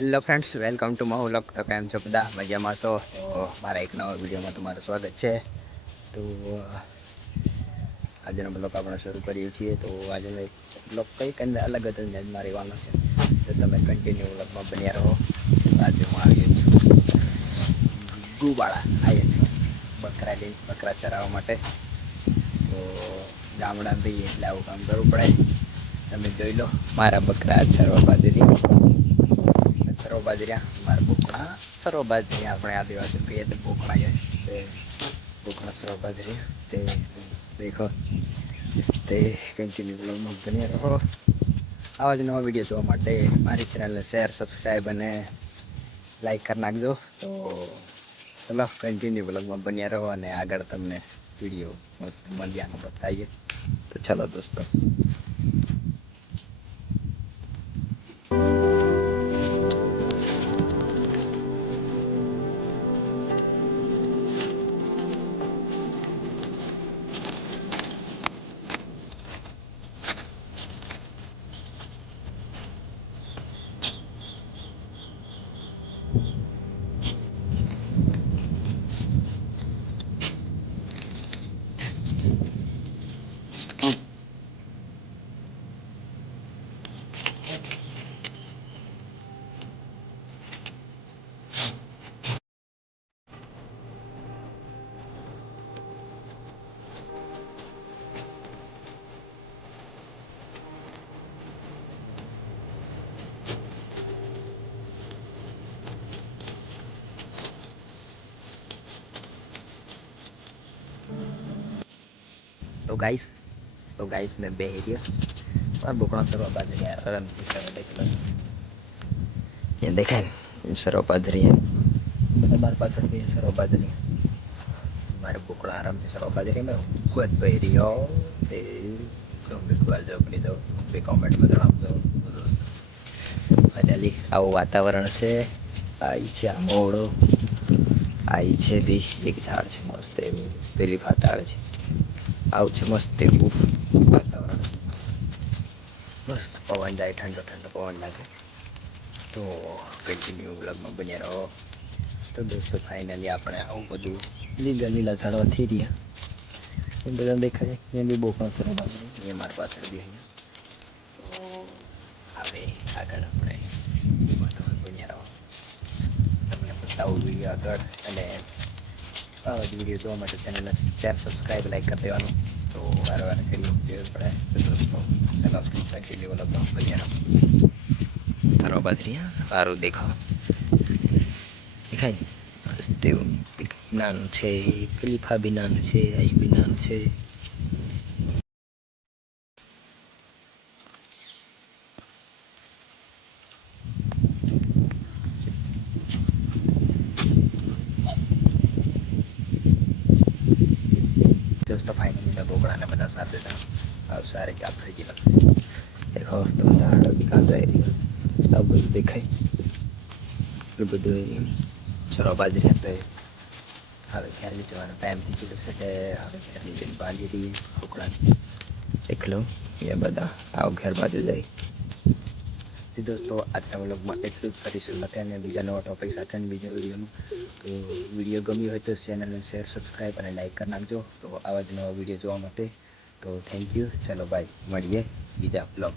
Hello friends, welcome to my vlog. તો કેમ છો બધા? મજામાં છો? તો મારા એક નવા વિડીયોમાં તમારું સ્વાગત છે. તો આજનો બ્લોગ આપણે શરૂ કરીએ છીએ. તો આજનો એક બ્લોગ કંઈક અંદર અલગ જ અંદાજમાં રહેવાનો છે, તો તમે કન્ટિન્યુ બ્લોગમાં બન્યા રહો. આજે હું આવીએ છું ગુબાળા, આવીએ છું બકરા લઈને, બકરા ચરાવવા માટે. તો ગામડામાં રહીએ એટલે આવું કામ કરવું પડે. તમે જોઈ લો, મારા બકરા ચરવા બાજરી સરો બાજરિયા, મારા બોકડા સરો બાજરિયા. આપણે આદિવાસી કહીએ તો બોકડા છે, બોકડા સરો બાજરિયા. તે દેખો, તે કન્ટિન્યુ બ્લોગમાં બન્યા રહો. આવા જ નવા વિડીયો જોવા માટે મારી ચેનલને શેર, સબસ્ક્રાઈબ અને લાઈક કરી નાખજો. તો ચલો કન્ટિન્યુ બ્લોગમાં બન્યા રહો અને આગળ તમને વિડીયો મસ્ત મજાનો બતાવીએ. તો ચલો દોસ્તો. તો ગાઈસ મેં બે ગયો और बोकड़ा सरो बाज रही है आराम से सरो देख लो। ये देखें, सरो बाज रही है, मतलब बार पास भी सरो बाज रही है। हमारे बोकड़ा आराम से सरो बाज रही है। मैं खुद पे रही हो ते तुम भी खुद जाओ अपनी दो भी कमेंट में जनाब दो दोस्त। फाइनली આવું વાતાવરણ છે. आई છે આ મોડો, आई છે બી એક ઝાડ છે મસ્ત એવું, પેલી ફાતાળ છે. આવું છે મસ્ત એવું વાતાવરણ, મસ્ત પવન જાય, ઠંડો ઠંડો પવન લાગે. તો કન્ટિન્યુ બ્લોગમાં બન્યા રહો. તો દોસ્તો ફાઇનલી આપણે આવું બધું લીલા લીલા ઝાડવા થઈ રહ્યા એ બધા દેખાય. એ બી બહુ પણ સરસ લાગે. એ મારી પાછળ બી તો હવે આગળ આપણે બન્યા રહો. તમને બતાવું વિડીયો આગળ, અને આવા જ વિડીયો જોવા માટે ચેનલને શેર, સબસ્ક્રાઈબ, લાઈક કરી દેવાનું. તો વાર વાર કરી પડે. તો દોસ્તો ચલો કન્ટિન્યુ બ્લોગમાં બન્યા રહો. તારો બાજરીયા સારું દેખો, દેખાય ને? નાનું છે, ક્લિફા બી નાનું છે, આઈ બી નાનું છે. दोस्तों फाइनली मैं बोकड़ा ने बता साथ देता हूँ और सारे क्या खरीदी लगते हैं। देखो तो दाड़ो की कांदो एरिया अब देखाय એ બધું ચરો બાજરી હતો. હવે ઘેરની જવાનો ટાઈમ થઈ ગયો છે, હવે ઘેરની જઈને બાંધી દઈએ બોકડાને. એકલો એ બધા આવ ઘેર બાજુ જાય. દોસ્તો આજના વ્લોગમાં એટલું જ. ફરીશું મળે અને બીજા નવા ટોપિક સાથે બીજા વિડીયોમાં. તો વિડીયો ગમ્યો હોય તો ચેનલને શેર, સબસ્ક્રાઈબ અને લાઈક કરી નાખજો. તો આવા જ નવા વિડીયો જોવા માટે તો થેન્ક યુ. ચલો બાય, મળીએ બીજા બ્લોગ.